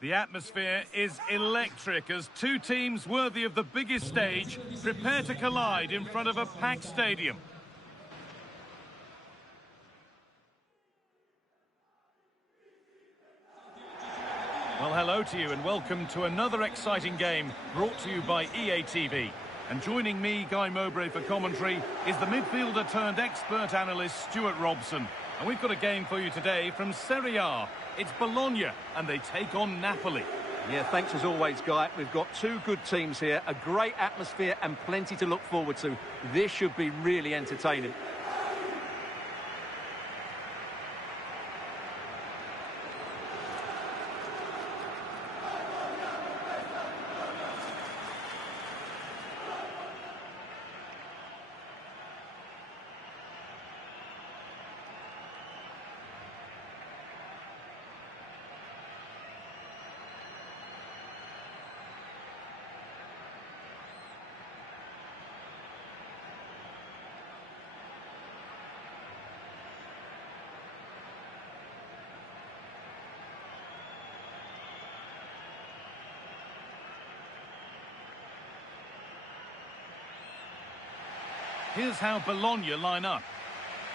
The atmosphere is electric as two teams worthy of the biggest stage prepare to collide in front of a packed stadium. Well, hello to you and welcome to another exciting game brought to you by EA TV. And joining me, Guy Mowbray, for commentary is the midfielder turned expert analyst Stuart Robson. And we've got a game for you today from Serie A. It's Bologna and they take on Napoli. Yeah, thanks as always, Guy. We've got two good teams here, a great atmosphere and plenty to look forward to. This should be really entertaining. Here's how Bologna line up.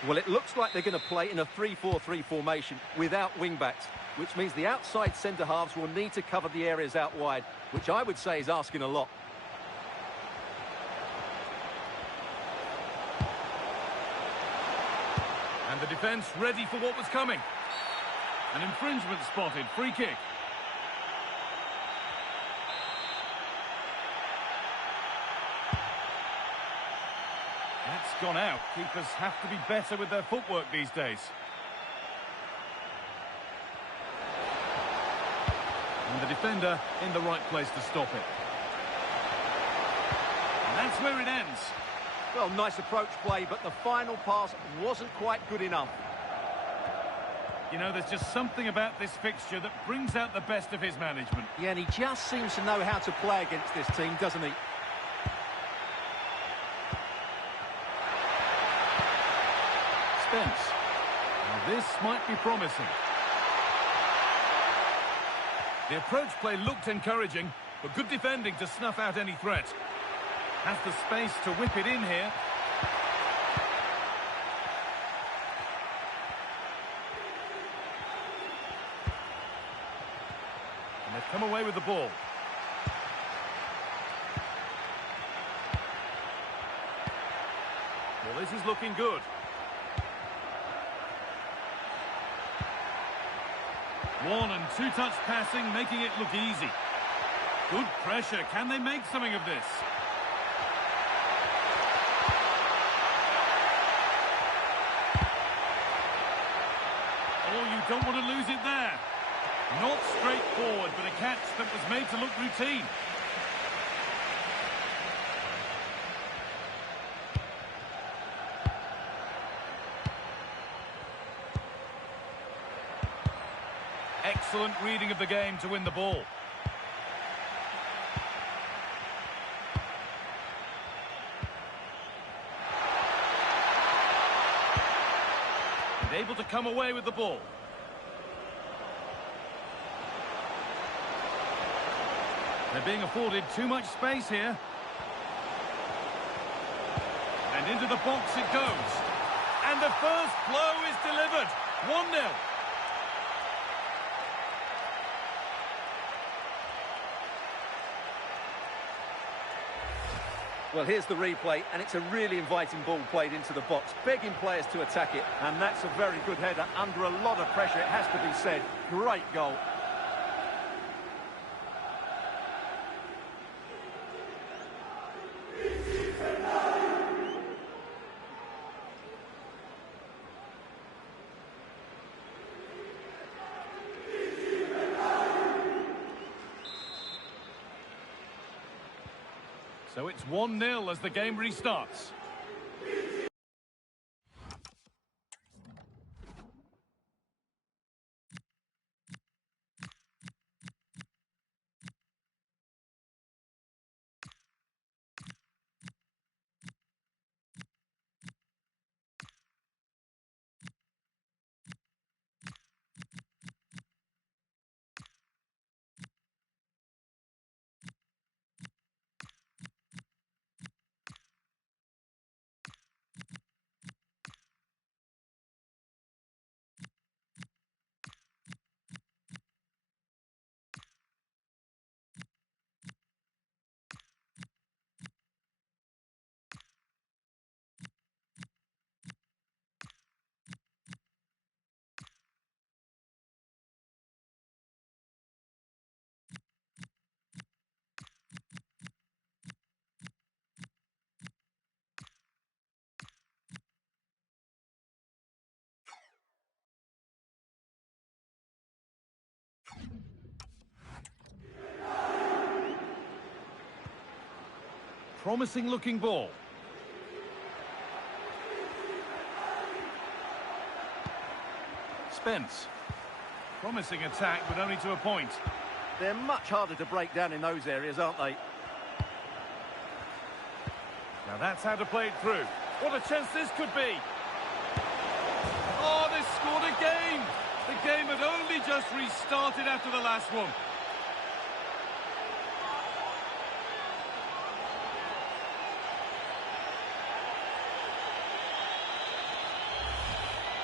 Well, it looks like they're going to play in a 3-4-3 formation without wing-backs, which means the outside centre-halves will need to cover the areas out wide, which I would say is asking a lot. And the defence ready for what was coming. An infringement spotted, free kick. That's gone out. Keepers have to be better with their footwork these days. And the defender in the right place to stop it. And that's where it ends. Well, nice approach play, but the final pass wasn't quite good enough. You know, there's just something about this fixture that brings out the best of his management. Yeah, and he just seems to know how to play against this team, doesn't he? Now this might be promising. The approach play looked encouraging, but good defending to snuff out any threat. Has the space to whip it in here. And they've come away with the ball. Well, this is looking good. One and two-touch passing, making it look easy. Good pressure. Can they make something of this? Oh, you don't want to lose it there. Not straightforward, but a catch that was made to look routine. Excellent reading of the game to win the ball. And able to come away with the ball. They're being afforded too much space here. And into the box it goes. And the first blow is delivered. 1-0. Well, here's the replay, and it's a really inviting ball played into the box, begging players to attack it, and that's a very good header under a lot of pressure, it has to be said. Great goal. So it's 1-0 as the game restarts. promising looking ball. Spence. Promising attack, but only to a point. They're much harder to break down in those areas, aren't they? Now that's how to play it through. What a chance this could be. Oh, they scored again. The game had only just restarted after the last one.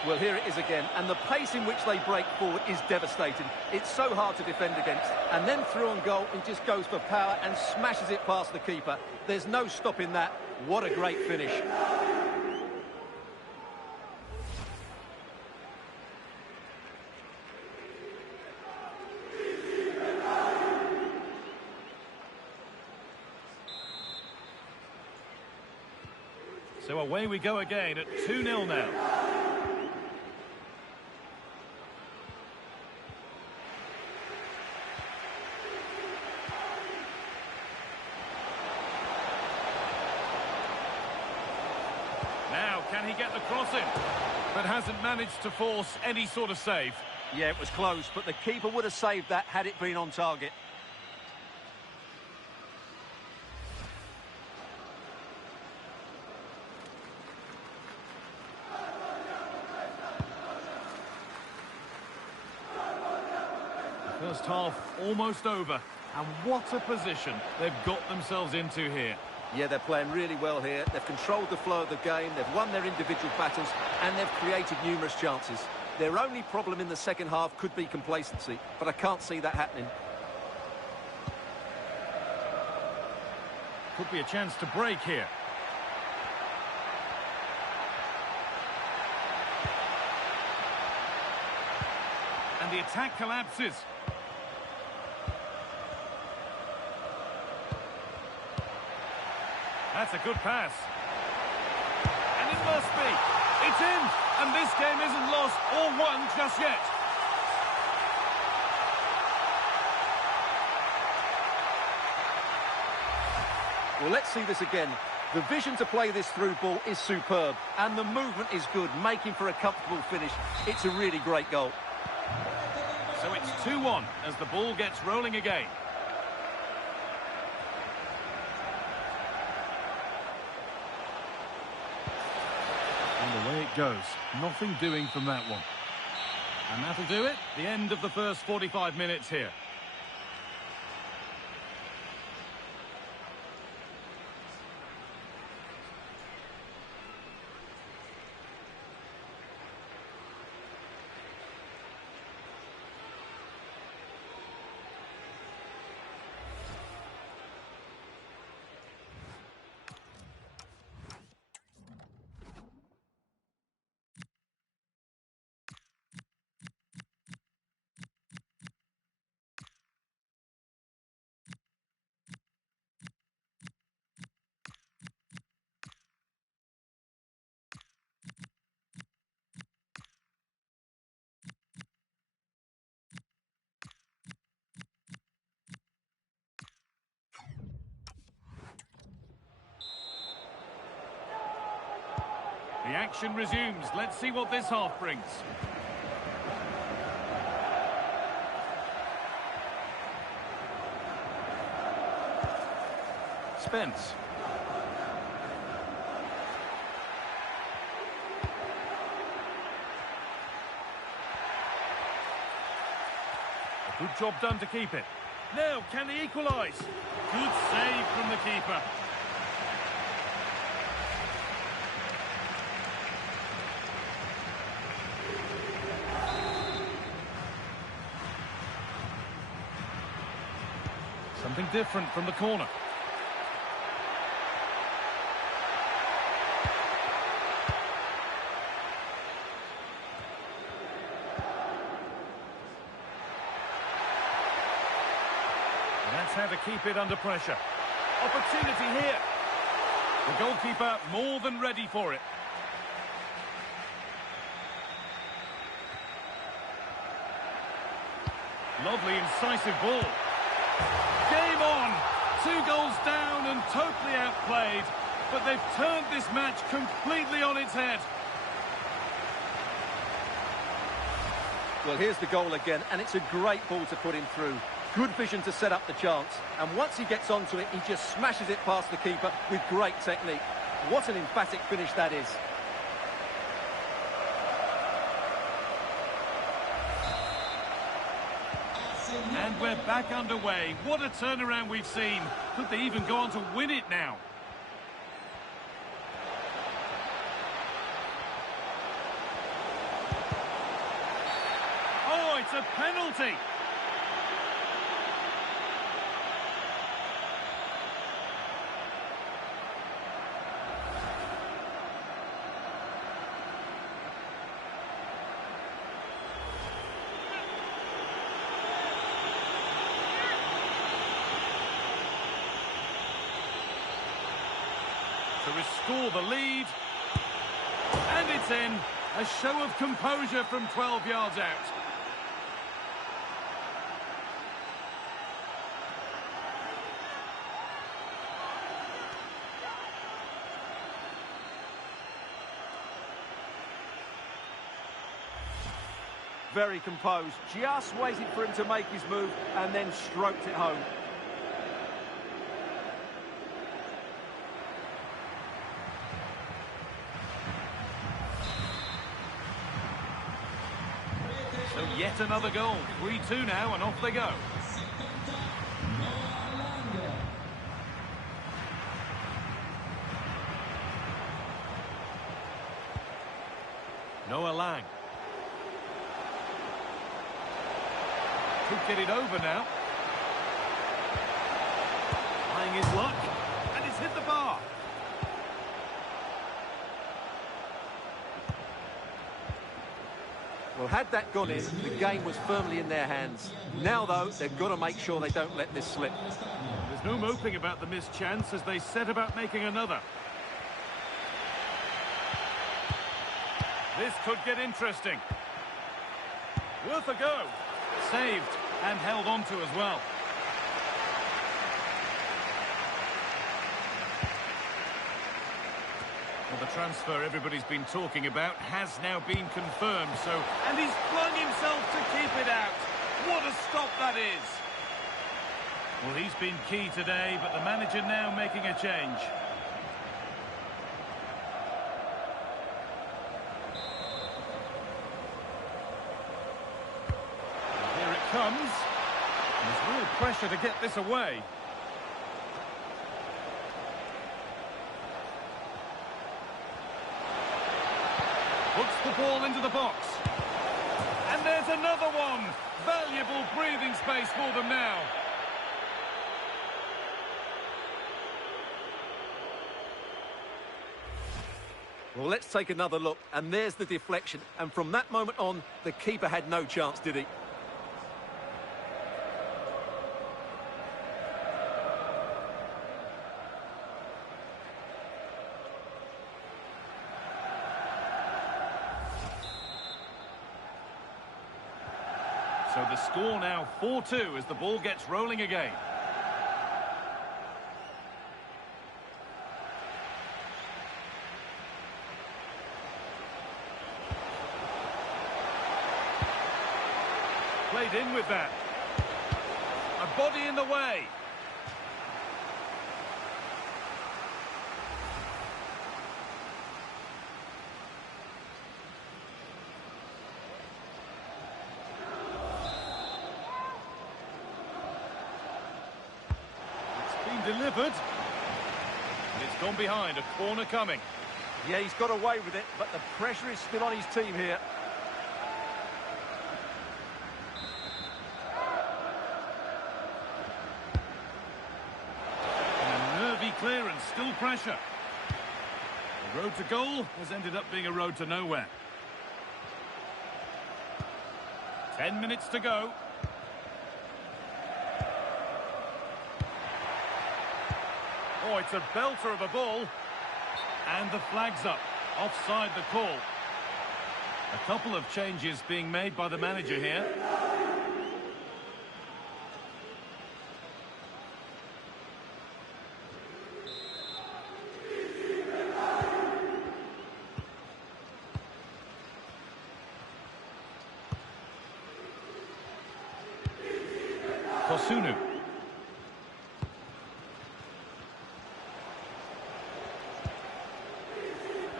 Well, here it is again, and the pace in which they break forward is devastating. It's so hard to defend against. And then through on goal, he just goes for power and smashes it past the keeper. There's no stopping that. What a great finish. So away we go again at 2-0 now. Now, can he get the cross in? But hasn't managed to force any sort of save. Yeah, it was close, but the keeper would have saved that had it been on target. First half almost over, and what a position they've got themselves into here. Yeah, they're playing really well here. They've controlled the flow of the game, they've won their individual battles, and they've created numerous chances. Their only problem in the second half could be complacency, but I can't see that happening. Could be a chance to break here. And the attack collapses. That's a good pass. And it must be. It's in. And this game isn't lost or won just yet. Well, let's see this again. The vision to play this through ball is superb. And the movement is good, making for a comfortable finish. It's a really great goal. So it's 2-1 as the ball gets rolling again. And away it goes. Nothing doing from that one. And that'll do it. The end of the first 45 minutes here. The action resumes. Let's see what this half brings. Spence. A good job done to keep it. Now, can they equalise? Good save from the keeper. Something different from the corner. And that's how to keep it under pressure. Opportunity here. The goalkeeper more than ready for it. Lovely incisive ball. Game on! 2 goals down and totally outplayed, but they've turned this match completely on its head. Well, here's the goal again, and it's a great ball to put him through. Good vision to set up the chance, and once he gets onto it, he just smashes it past the keeper with great technique. What an emphatic finish that is. And we're back underway. What a turnaround we've seen. Could they even go on to win it now? Oh, it's a penalty. To restore the lead. And it's in. A show of composure from 12 yards out. Very composed, just waited for him to make his move and then stroked it home. So yet another goal. 3-2 now, and off they go. Noah Lang. Could get it over now. Trying his luck, and it's hit the bar. Well, had that gone in, the game was firmly in their hands. Now, though, they've got to make sure they don't let this slip. There's no moping about the missed chance as they set about making another. This could get interesting. Worth a go. Saved and held on to as well. Well, the transfer everybody's been talking about has now been confirmed, and he's flung himself to keep it out. What a stop that is. Well, he's been key today, but the manager now making a change. Comes. There's real pressure to get this away. Puts the ball into the box. And there's another one. Valuable breathing space for them now. Well, let's take another look. And there's the deflection. And from that moment on, the keeper had no chance, did he? So the score now 4-2 as the ball gets rolling again. Played in with that. A body in the way. Delivered, and it's gone behind. A corner coming. Yeah, he's got away with it, but the pressure is still on his team here. And a nervy clearance, still pressure. The road to goal has ended up being a road to nowhere. 10 minutes to go. Oh, it's a belter of a ball. And the flag's up. Offside the call. A couple of changes being made by the manager here. Kosunu.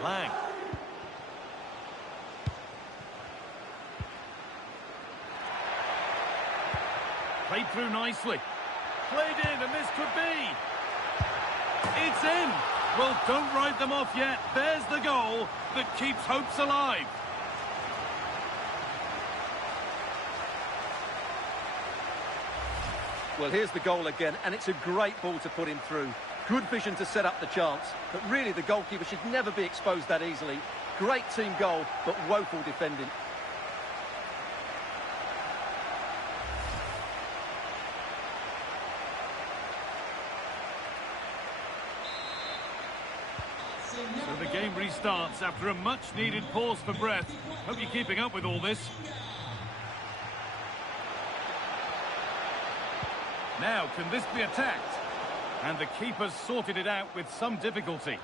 Lang. Played through nicely. Played in, and this could be. It's in. Well, don't write them off yet. There's the goal that keeps hopes alive. Well, here's the goal again, and it's a great ball to put him through. Good vision to set up the chance, but really the goalkeeper should never be exposed that easily. Great team goal, but woeful defending. So the game restarts after a much-needed pause for breath. Hope you're keeping up with all this. Now, can this be attacked? And the keeper's sorted it out with some difficulty.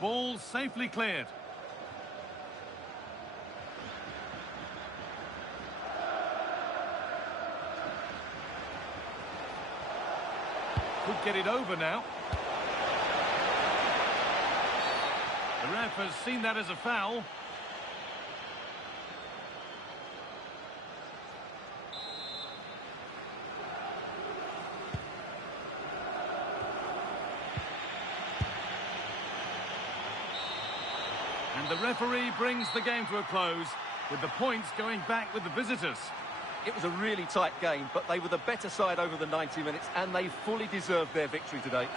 Ball safely cleared. Could get it over now. The ref has seen that as a foul. And the referee brings the game to a close, with the points going back with the visitors. It was a really tight game, but they were the better side over the 90 minutes, and they fully deserved their victory today.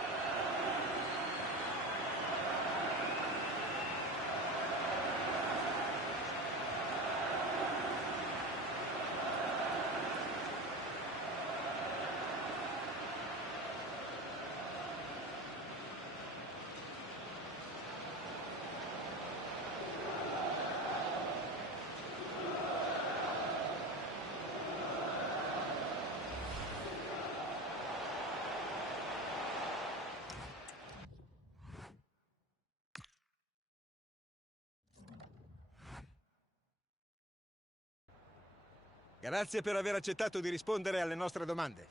Grazie per aver accettato di rispondere alle nostre domande.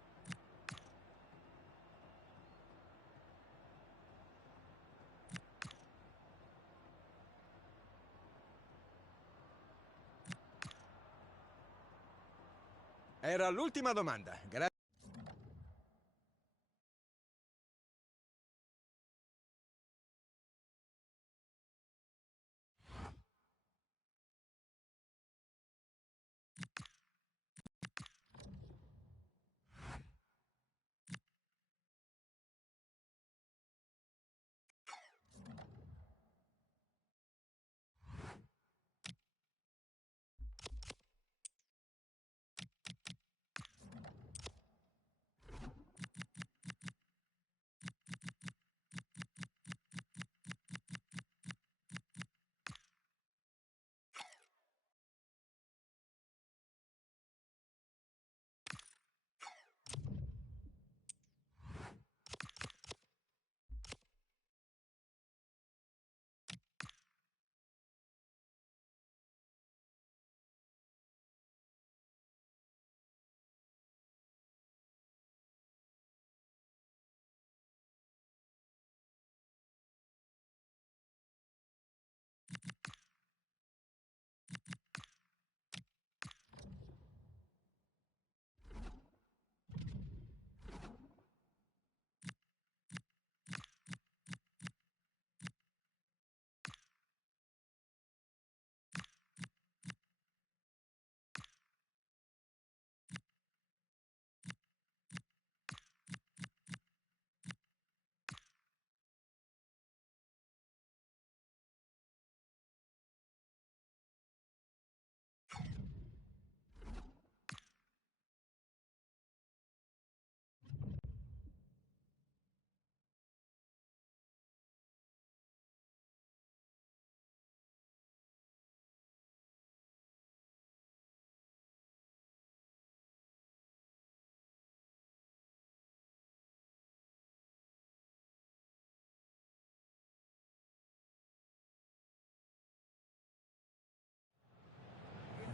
Era l'ultima domanda. Grazie.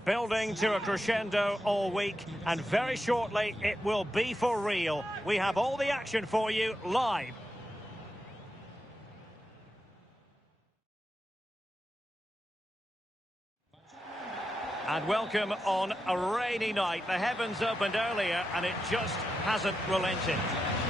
building to a crescendo all week, and very shortly it will be for real. We have all the action for you live. And welcome on a rainy night. The heavens opened earlier and it just hasn't relented.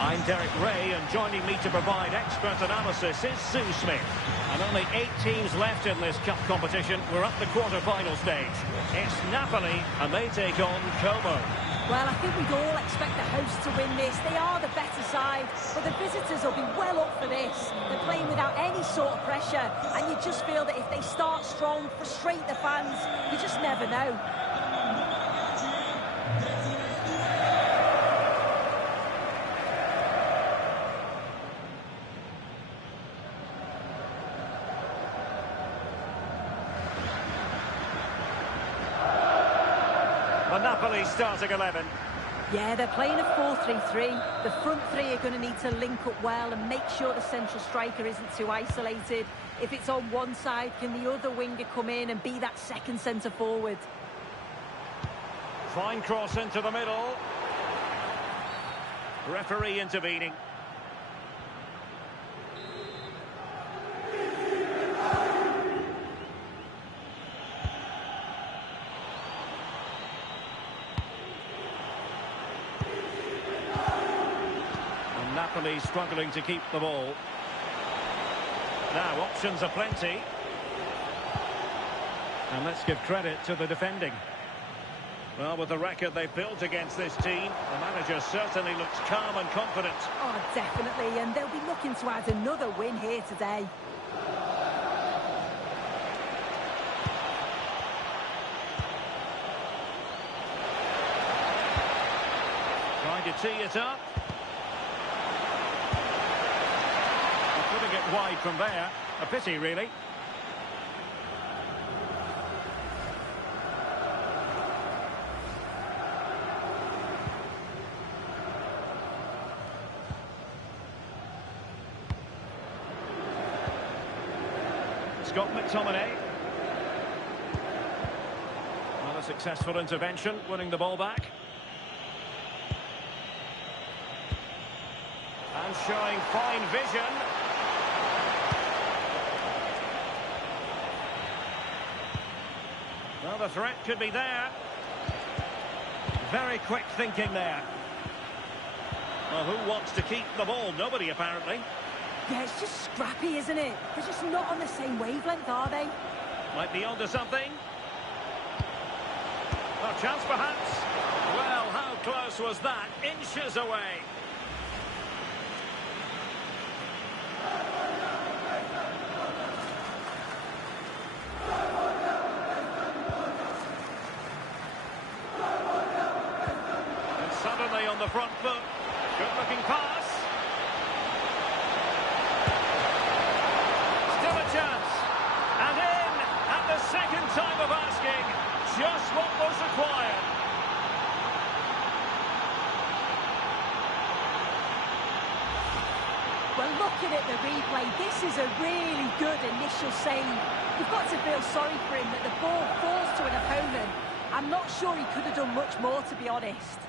I'm Derek Ray, and joining me to provide expert analysis is Sue Smith. And only 8 teams left in this cup competition. We're at the quarter-final stage. It's Napoli, and they take on Como. Well, I think we'd all expect the hosts to win this. They are the better side, but the visitors will be well up for this. They're playing without any sort of pressure, and you just feel that if they start strong, frustrate the fans, you just never know. The Napoli starting 11. Yeah, they're playing a 4-3-3. The front three are going to need to link up well and make sure the central striker isn't too isolated. If it's on one side, can the other winger come in and be that second centre forward? Fine cross into the middle. Referee intervening. Napoli struggling to keep the ball. Now options are plenty. And let's give credit to the defending. Well, with the record they've built against this team, the manager certainly looks calm and confident. Oh, definitely, and they'll be looking to add another win here today. Trying to tee it up. Putting it wide from there. A pity, really. Scott McTominay. Not a successful intervention, winning the ball back. And showing fine vision. Well, the threat could be there. Very quick thinking there. Well, who wants to keep the ball? Nobody, apparently. Yeah, it's just scrappy, isn't it? They're just not on the same wavelength, are they? Might be onto something. A chance, perhaps. Well, how close was that? Inches away. Suddenly on the front foot. Good-looking pass. Still a chance. And in at the second time of asking. Just what was required. Well, looking at the replay, this is a really good initial save. You've got to feel sorry for him that the ball falls to an opponent. I'm not sure he could have done much more, to be honest.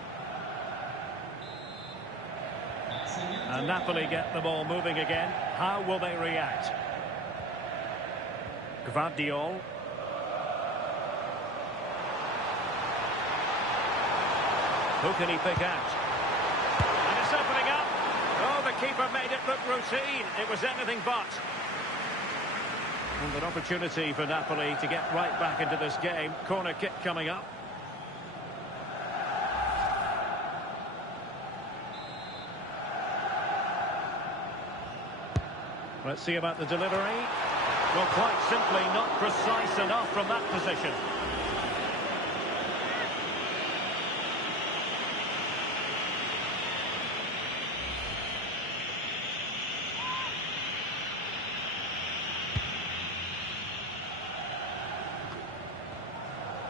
And Napoli get the ball moving again. How will they react? Gvardiol. Who can he pick out? And it's opening up. Oh, the keeper made it look routine. It was anything but. And an opportunity for Napoli to get right back into this game. Corner kick coming up. Let's see about the delivery. Well, quite simply not precise enough from that position.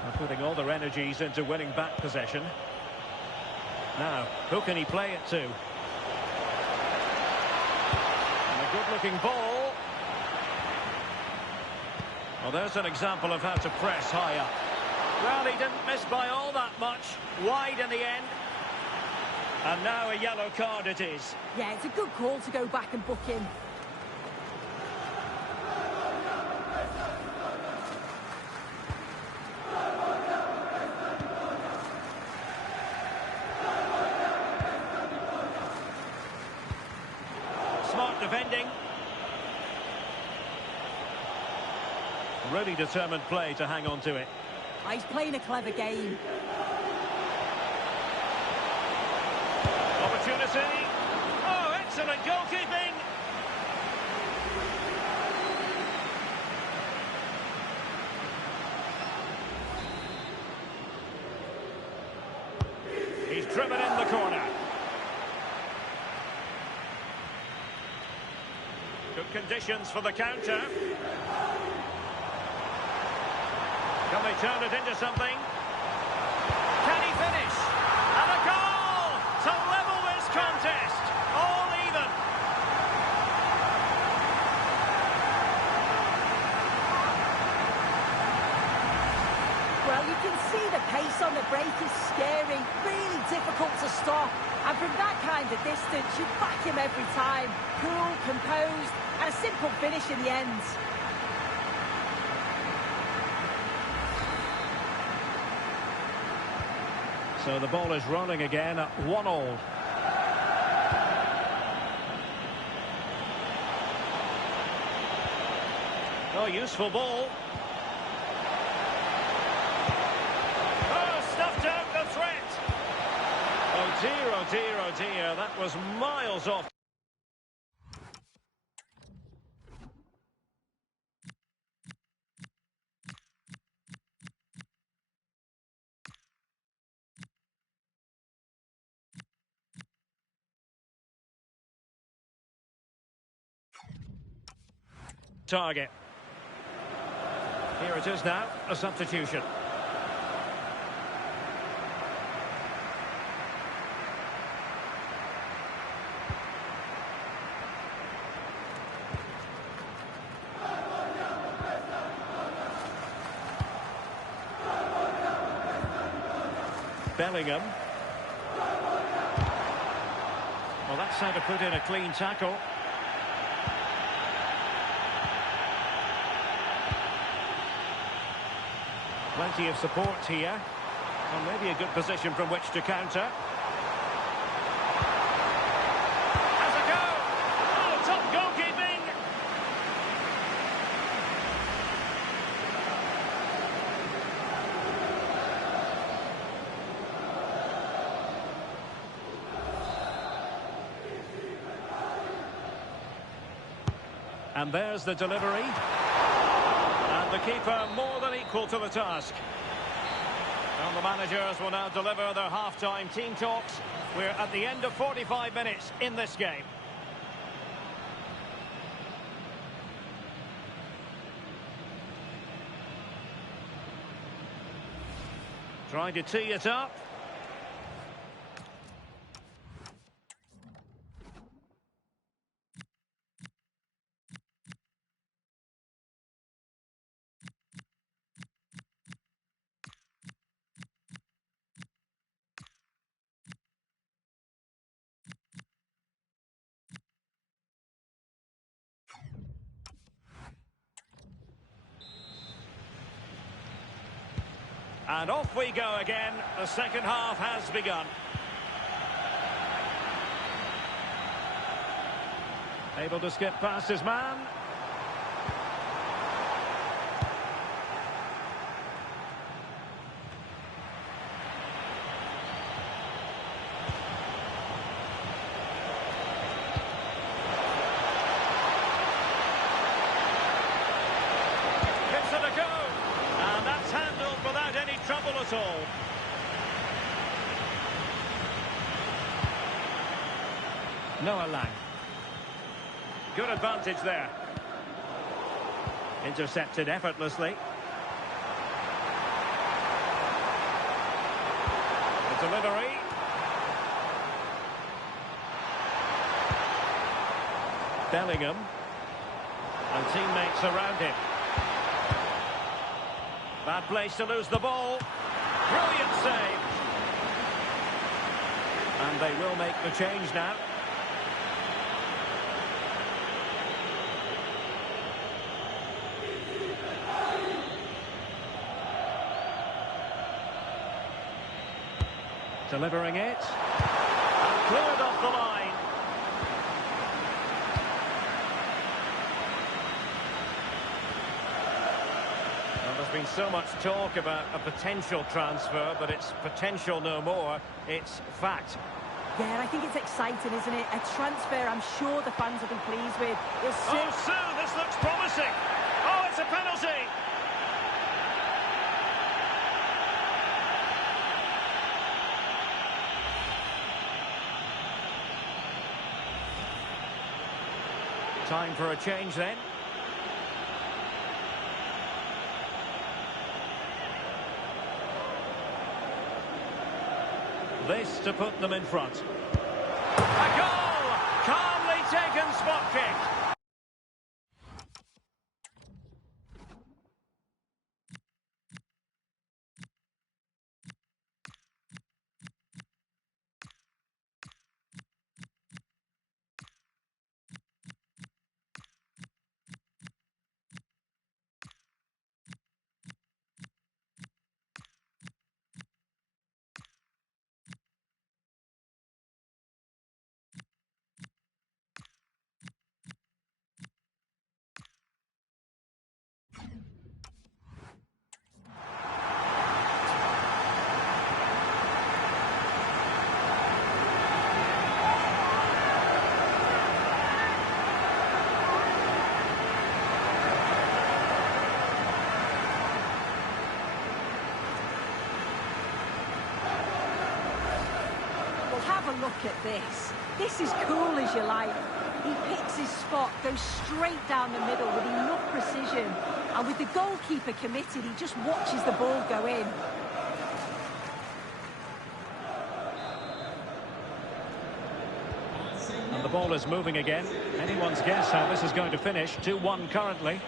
They're putting all their energies into winning back possession. Now, who can he play it to? Good-looking ball. Well, there's an example of how to press high up. Well, he didn't miss by all that much. Wide in the end. And now a yellow card it is. Yeah, it's a good call to go back and book him. Smart defending. Really determined play to hang on to it. He's playing a clever game. Opportunity. Oh, excellent goalkeeping. He's driven in the corner. Good conditions for the counter. Can they turn it into something? Can he finish? And a goal to level this contest. All even. Well, you can see the pace on the break is scary, really difficult to stop. And from that kind of distance, you back him every time. Cool, composed, and a simple finish in the end. So the ball is rolling again at 1-1. Oh, useful ball. Oh, stuffed out the threat. Oh dear, oh dear, oh dear. That was miles off. Target. Here it is now, a substitution. Bellingham. Well, that's how to put in a clean tackle. Plenty of support here. Well, maybe a good position from which to counter. Has a go! Oh, top goalkeeping! And there's the delivery. And the keeper more than equal to the task. And the managers will now deliver their half-time team talks. We're at the end of 45 minutes in this game. Trying to tee it up. And off we go again. The second half has begun. Able to skip past his man. Gives it a go. And that's handled without any trouble at all. Noah Lang. Good advantage there. Intercepted effortlessly. The delivery. Bellingham. And teammates around him. Bad place to lose the ball. Brilliant save. And they will make the change now. Delivering it. And cleared off the line. There's been so much talk about a potential transfer, but it's potential no more. It's fact. Yeah, I think it's exciting, isn't it? A transfer I'm sure the fans will be pleased with. Oh, Sue, this looks promising. Oh, it's a penalty. Time for a change then. This to put them in front. A goal! Calmly taken spot kick. Have a look at this. This is cool as you like. He picks his spot, goes straight down the middle with enough precision. And with the goalkeeper committed, he just watches the ball go in. And the ball is moving again. Anyone's guess how this is going to finish. 2-1 currently.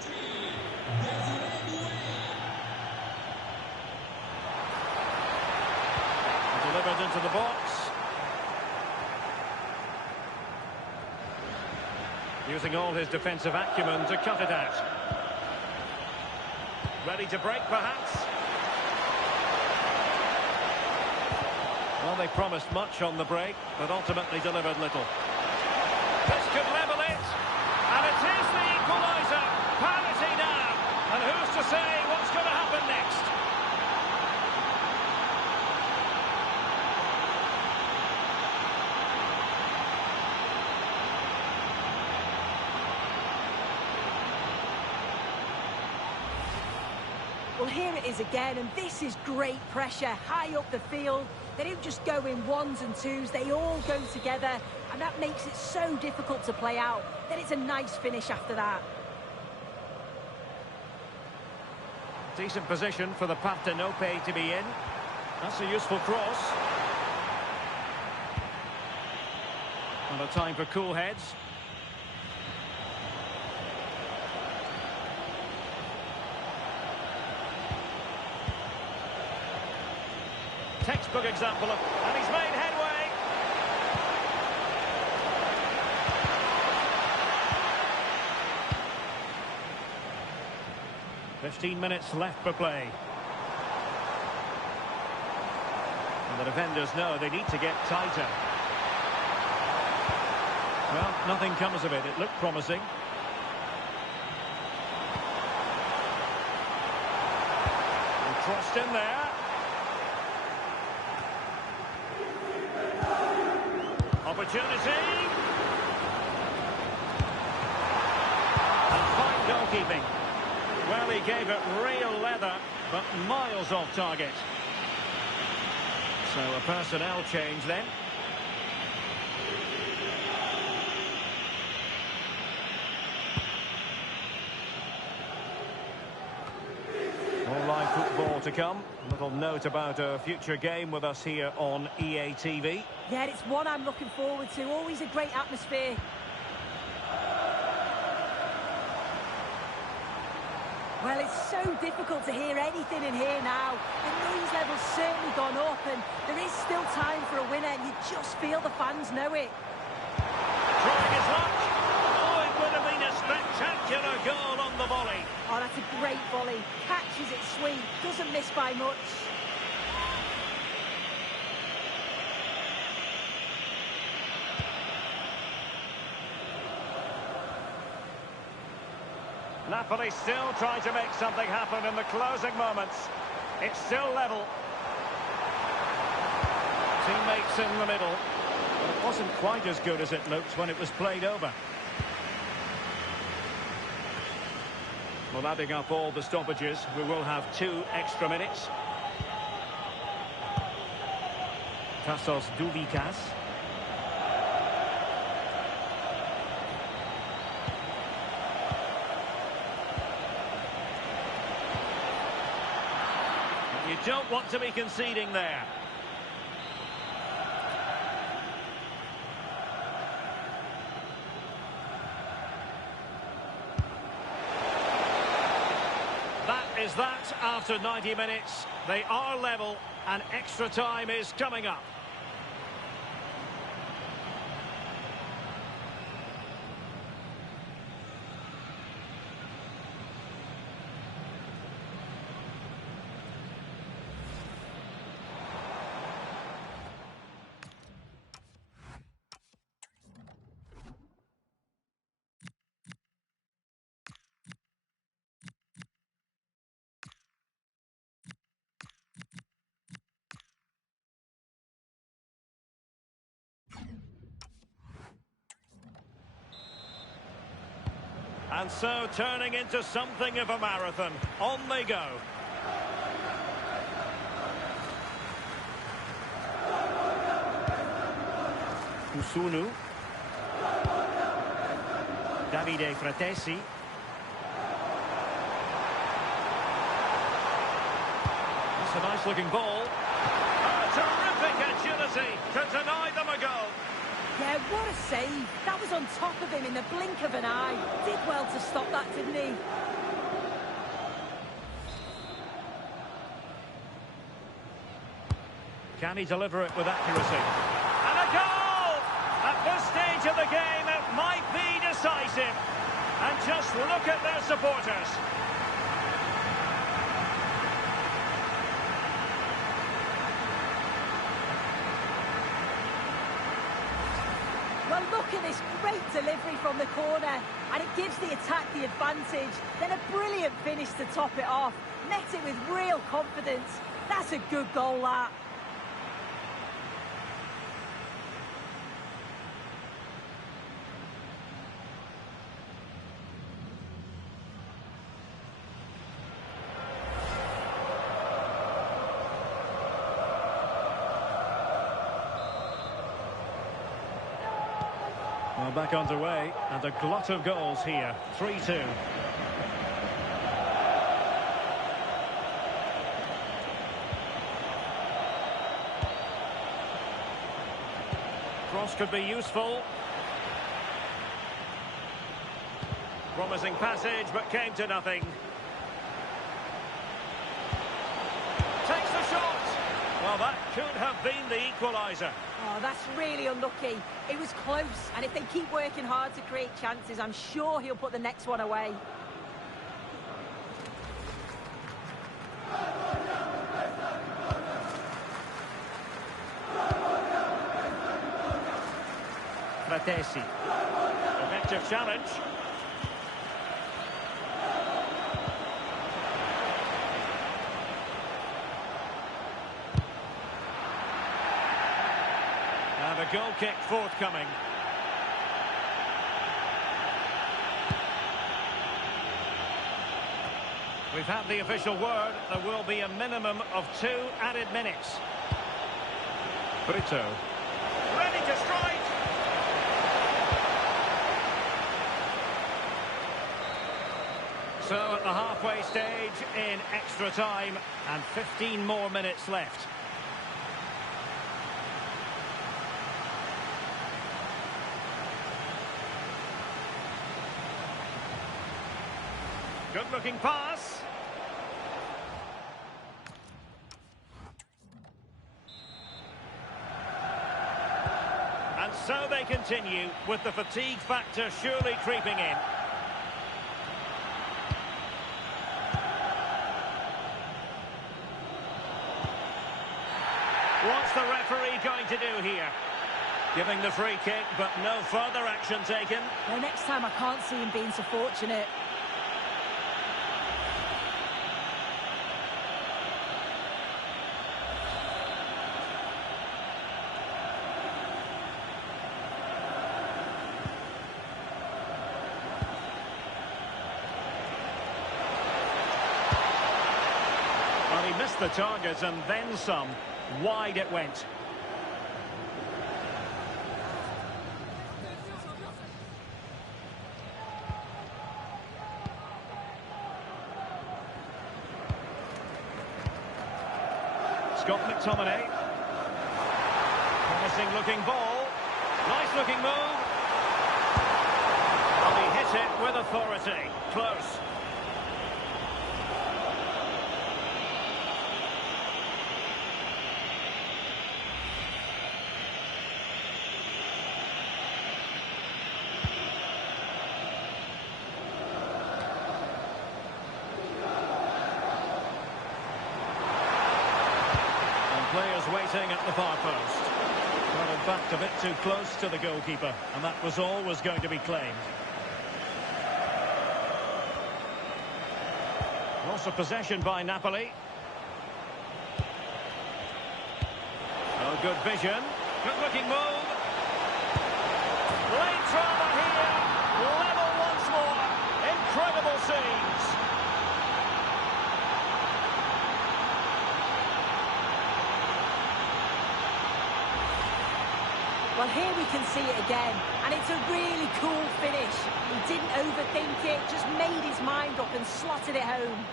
Delivered into the box. Using all his defensive acumen to cut it out. Ready to break, perhaps? Well, they promised much on the break, but ultimately delivered little. This could level it. And it is the equaliser. Parity now. And who's to say what's going to happen next? Well, here it is again, and this is great pressure, high up the field. They don't just go in ones and twos, they all go together, and that makes it so difficult to play out. Then it's a nice finish after that. Decent position for the Partenope to be in. That's a useful cross. And a time for cool heads. Textbook example of, and he's made headway. "15 minutes left for play. And the defenders know they need to get tighter. Well, nothing comes of it. It looked promising. And crossed in there. Opportunity. And fine goalkeeping. Well, he gave it real leather, but miles off target. So a personnel change then. More live football to come. A little note about a future game with us here on EA TV. Yeah, it's one I'm looking forward to. Always a great atmosphere. Well, it's so difficult to hear anything in here now. The noise level's certainly gone up, and there is still time for a winner, and you just feel the fans know it. Trying his luck. Oh, it would have been a spectacular goal on the volley. Oh, that's a great volley. Catches it sweet, doesn't miss by much. Napoli still trying to make something happen in the closing moments. It's still level. Teammates in the middle. But it wasn't quite as good as it looked when it was played over. Well, adding up all the stoppages, we will have 2 extra minutes. Tassos Douvikas. You don't want to be conceding there. That is that after 90 minutes. They are level and extra time is coming up. And so turning into something of a marathon. On they go. Usunu. Davide Fratesi. That's a nice looking ball. A terrific agility to deny them a goal. Yeah, what a save. That was on top of him in the blink of an eye. Did well to stop that, didn't he? Can he deliver it with accuracy? And a goal! At this stage of the game, it might be decisive. And just look at their supporters. Well, look at this great delivery from the corner, and it gives the attack the advantage. Then a brilliant finish to top it off. Met it with real confidence. That's a good goal, that. Well, back underway, and a glut of goals here. 3-2. Cross could be useful. Promising passage, but came to nothing. Takes the shot. Well, that could have been the equaliser. Oh, that's really unlucky. It was close, and if they keep working hard to create chances, I'm sure he'll put the next one away. Fratesi. Effective challenge. And a goal kick forthcoming. We've had the official word. There will be a minimum of 2 added minutes. Brito. Ready to strike. So at the halfway stage in extra time, and 15 more minutes left. Good looking pass. continue with the fatigue factor surely creeping in. What's the referee going to do here? Giving the free kick, but no further action taken. Well, next time I can't see him being so fortunate. Well, he missed the target and then some. Wide it went. Scott McTominay. Promising looking ball. Nice looking move. And he hit it with authority. Close. Players waiting at the far post. Well, in fact, a bit too close to the goalkeeper, and that was always going to be claimed. Loss of possession by Napoli. Oh, good vision. Good-looking move. Late drama here. Level once more. Incredible scenes. Well, here we can see it again, and it's a really cool finish. He didn't overthink it, just made his mind up and slotted it home.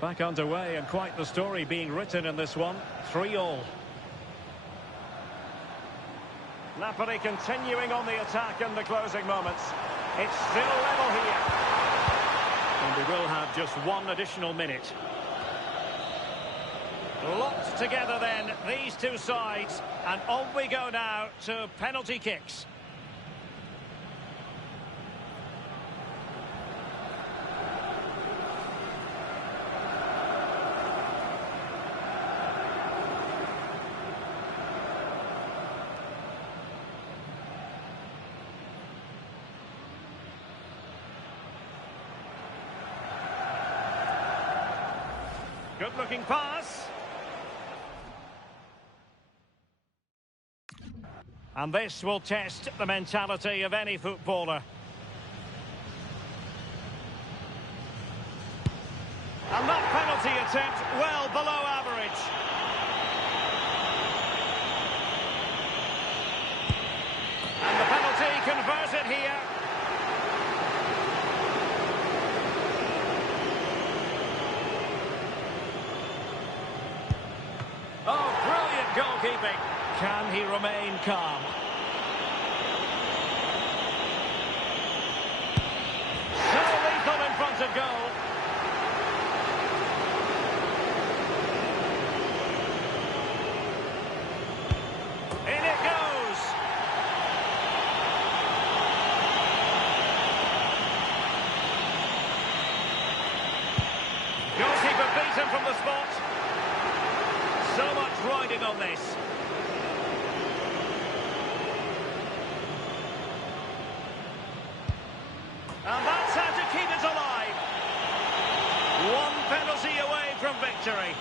Back underway, and quite the story being written in this one. 3-3. Napoli continuing on the attack in the closing moments. It's still level here. And we will have just one additional minute. Locked together then, these two sides. And on we go now to penalty kicks. Good-looking pass. And this will test the mentality of any footballer. And that penalty attempt well below average. And the penalty converted here. Oh, brilliant goalkeeping. Can he remain calm? So lethal in front of goal. In it goes. Goalkeeper beaten from the spot. So much riding on this. And that's how to keep it alive. One penalty away from victory.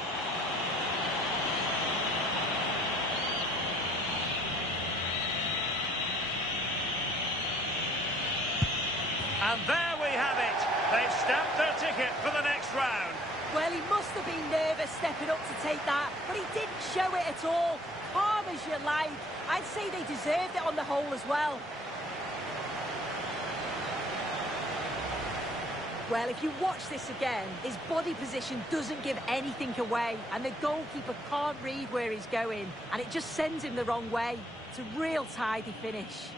And there we have it. They've stamped their ticket for the next round. Well, he must have been nervous stepping up to take that, but he didn't show it at all. Calm as you like. I'd say they deserved it on the whole as well. Well, if you watch this again, his body position doesn't give anything away, and the goalkeeper can't read where he's going, and it just sends him the wrong way. It's a real tidy finish.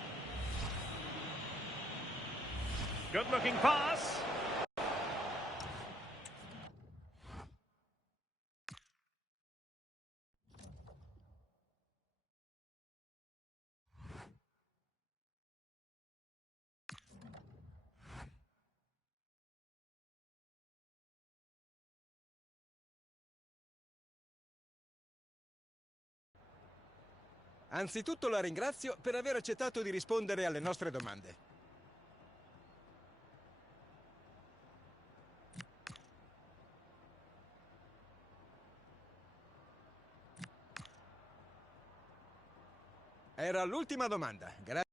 Good-looking pass. Anzitutto la ringrazio per aver accettato di rispondere alle nostre domande. Era l'ultima domanda. Grazie.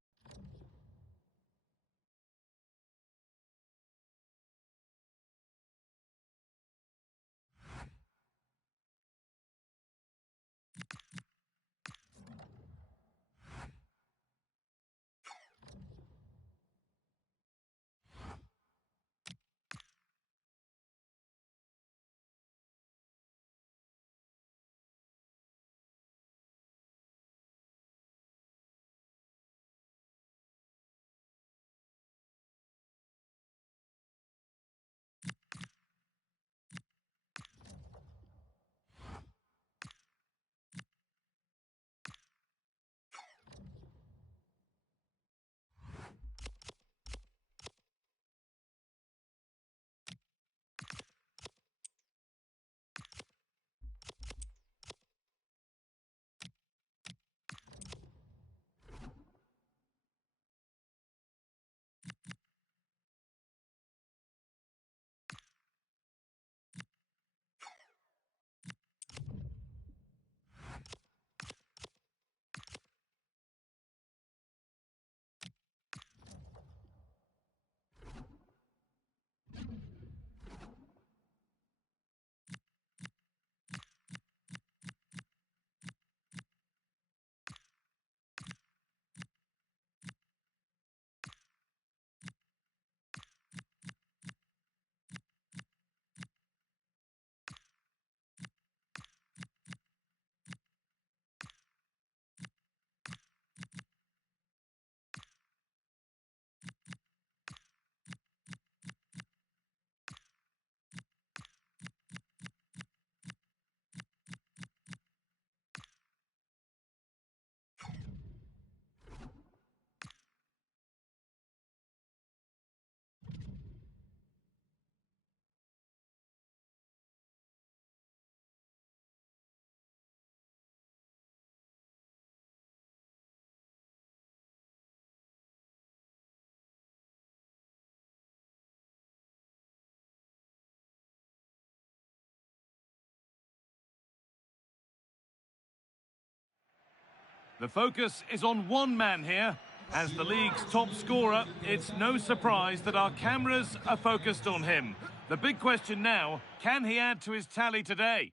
The focus is on one man here. As the league's top scorer, it's no surprise that our cameras are focused on him. The big question now, can he add to his tally today?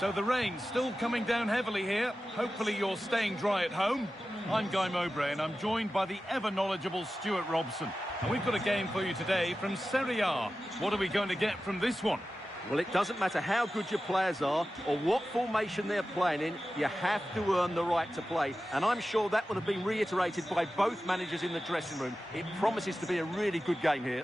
So the rain's still coming down heavily here. Hopefully you're staying dry at home. I'm Guy Mowbray and I'm joined by the ever-knowledgeable Stuart Robson. And we've got a game for you today from Serie A. What are we going to get from this one? Well, it doesn't matter how good your players are or what formation they're playing in, you have to earn the right to play. And I'm sure that would have been reiterated by both managers in the dressing room. It promises to be a really good game here.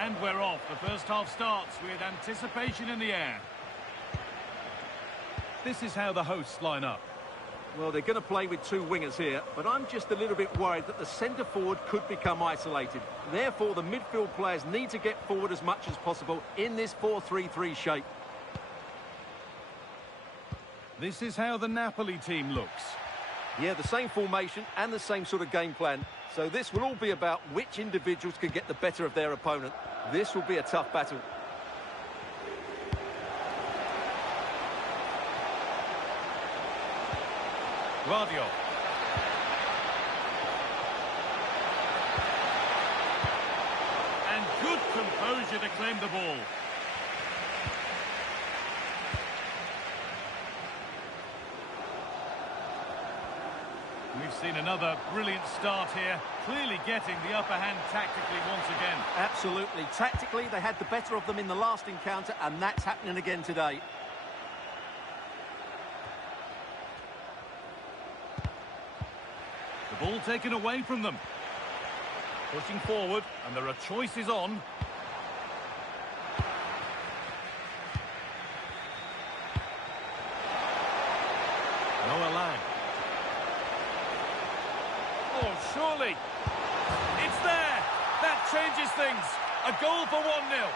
And we're off. The first half starts with anticipation in the air. This is how the hosts line up. Well, they're going to play with two wingers here, but I'm just a little bit worried that the centre-forward could become isolated. Therefore, the midfield players need to get forward as much as possible in this 4-3-3 shape. This is how the Napoli team looks. Yeah, the same formation and the same sort of game plan. So this will all be about which individuals can get the better of their opponent. This will be a tough battle. Guardiola. composure to claim the ball. We've seen another brilliant start here, clearly getting the upper hand tactically once again. Absolutely. Tactically, they had the better of them in the last encounter, and that's happening again today. The ball taken away from them. Pushing forward, and there are choices on. Noah Lang. Oh, surely. It's there. That changes things. A goal for 1-0.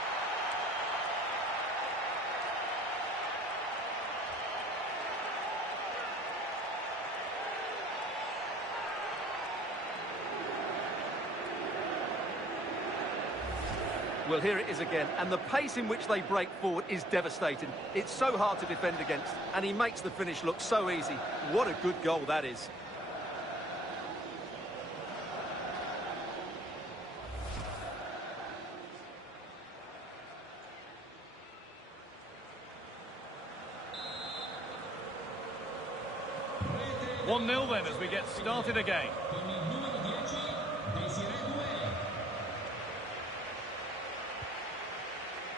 Well, here it is again, and the pace in which they break forward is devastating. It's so hard to defend against, and he makes the finish look so easy. What a good goal that is. One 1-0 then as we get started again.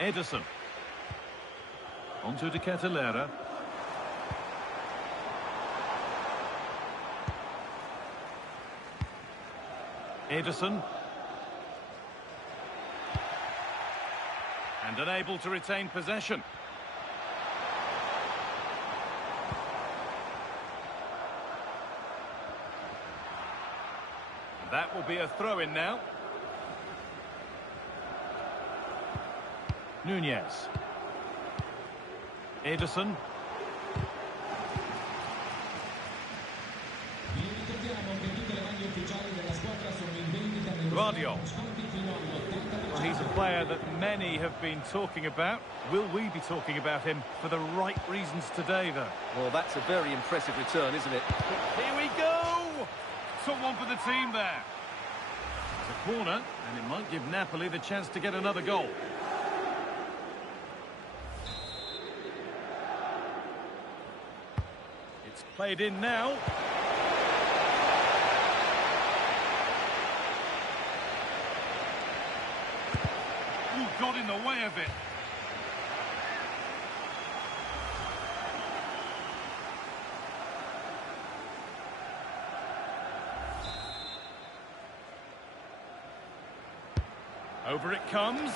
Edison. Onto De Ketelera. Edison. And unable to retain possession. That will be a throw-in now. Nunez. Edison. Guardiola. Well, he's a player that many have been talking about. Will we be talking about him for the right reasons today, though? Well, that's a very impressive return, isn't it? Here we go! Took one for the team there. It's a corner, and it might give Napoli the chance to get another goal. It's played in now. Ooh, got in the way of it. Over it comes.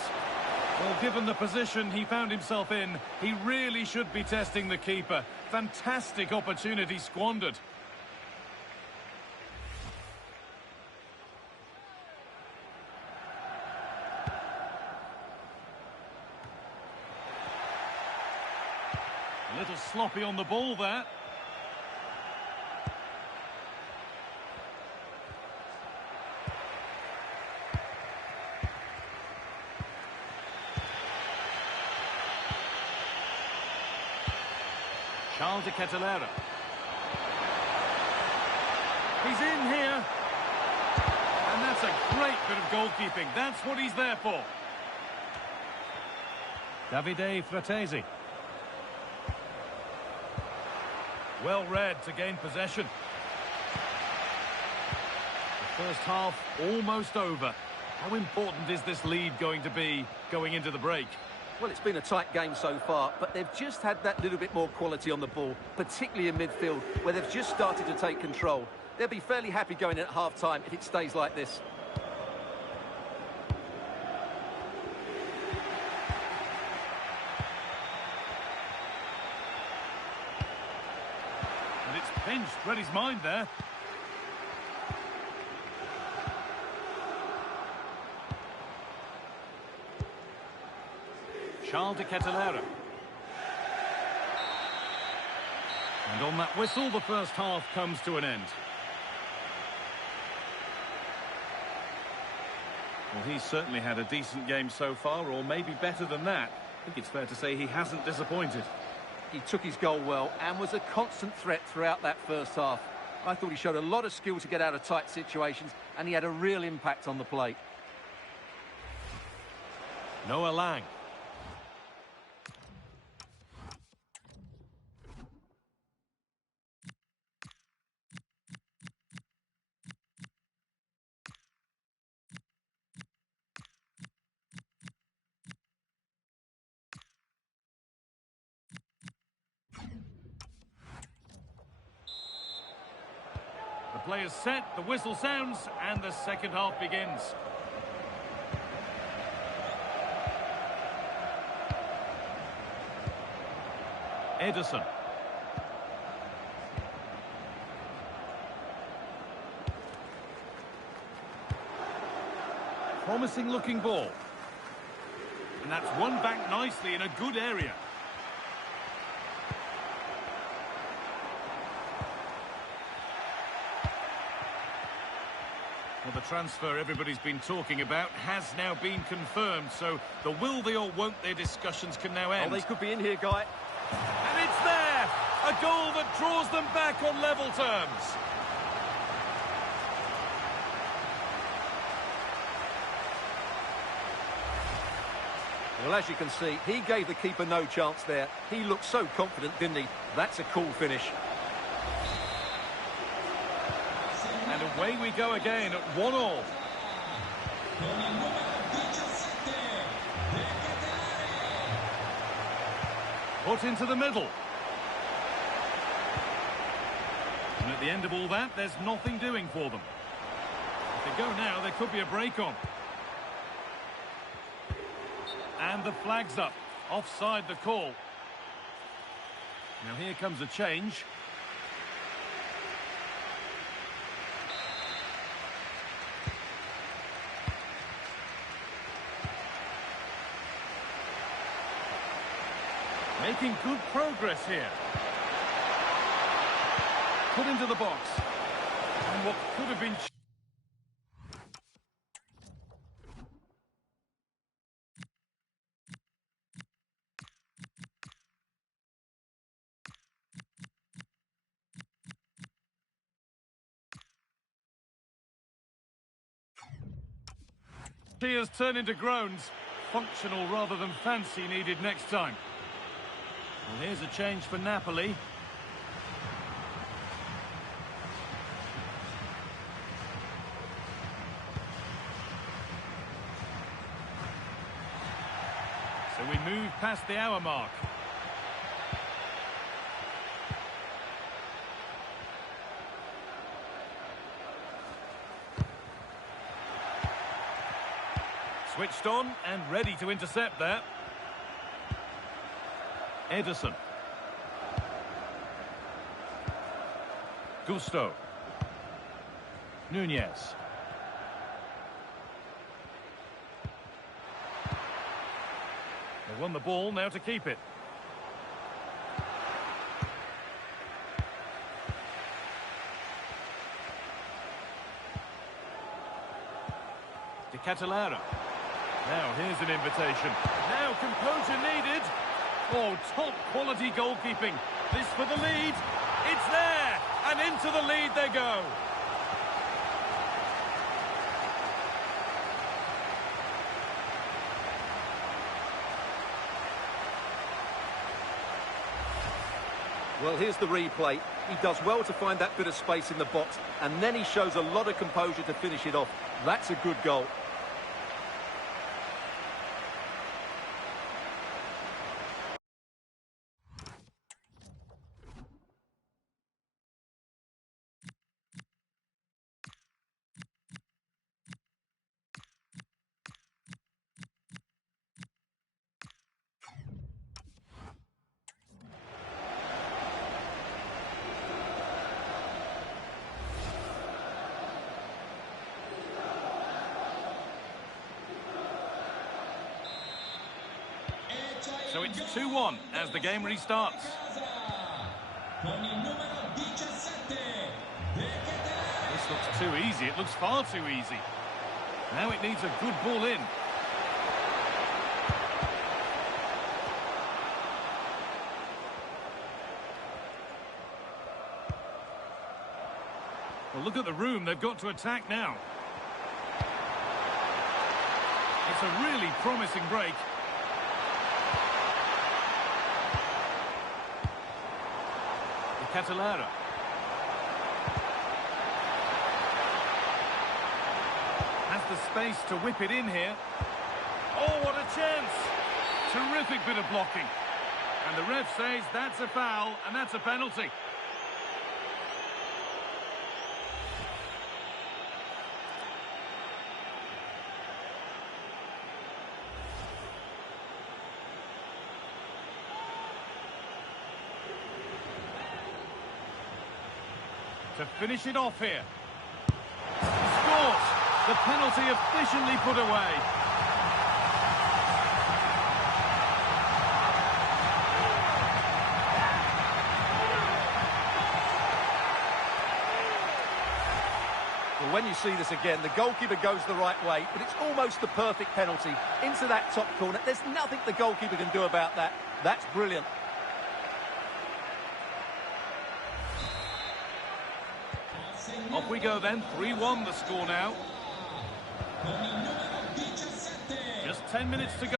Well, given the position he found himself in, he really should be testing the keeper. Fantastic opportunity squandered. A little sloppy on the ball there. De Ketelera. He's in here. And that's a great bit of goalkeeping. That's what he's there for. Davide Fratesi. Well read to gain possession. The first half almost over. How important is this lead going to be going into the break? Well, it's been a tight game so far, but they've just had that little bit more quality on the ball, particularly in midfield, where they've just started to take control. They'll be fairly happy going in at half-time if it stays like this. And it's pinched, read his mind there. De Ketelera. And on that whistle, the first half comes to an end. Well, he's certainly had a decent game so far, or maybe better than that. I think it's fair to say he hasn't disappointed. He took his goal well and was a constant threat throughout that first half. I thought he showed a lot of skill to get out of tight situations, and he had a real impact on the play. Noah Lang. The play is set, the whistle sounds, and the second half begins. Edison. Promising looking ball. And that's won back nicely in a good area. Well, the transfer everybody's been talking about has now been confirmed, so the will they or won't they discussions can now end. Oh, they could be in here, Guy. And it's there! A goal that draws them back on level terms. Well, as you can see, he gave the keeper no chance there. He looked so confident, didn't he? That's a cool finish. And away we go again at 1-1. Put into the middle. And at the end of all that, there's nothing doing for them. If they go now, there could be a break on. And the flag's up. Offside the call. Now here comes a change. Making good progress here. Put into the box. And what could have been... Cheers turn into groans. Functional rather than fancy needed next time. Well, here's a change for Napoli. So we move past the hour mark. Switched on and ready to intercept there. Edison. Gusto. Nunez. They won the ball, now to keep it. De Catalara. Now here's an invitation. Now composure needed. Oh, top quality goalkeeping. This for the lead. It's there. And into the lead they go. Well, here's the replay. He does well to find that bit of space in the box, and then he shows a lot of composure to finish it off. That's a good goal. So it's 2-1 as the game restarts. This looks too easy. It looks far too easy. Now it needs a good ball in. Well, look at the room they've got to attack now. It's a really promising break. Catalara. Has the space to whip it in here. Oh, what a chance! Terrific bit of blocking. And the ref says that's a foul, and that's a penalty. To finish it off here. Scores! The penalty efficiently put away. Well, when you see this again, the goalkeeper goes the right way, but it's almost the perfect penalty. Into that top corner. There's nothing the goalkeeper can do about that. That's brilliant. Off we go then, 3-1 the score now. Just 10 minutes to go.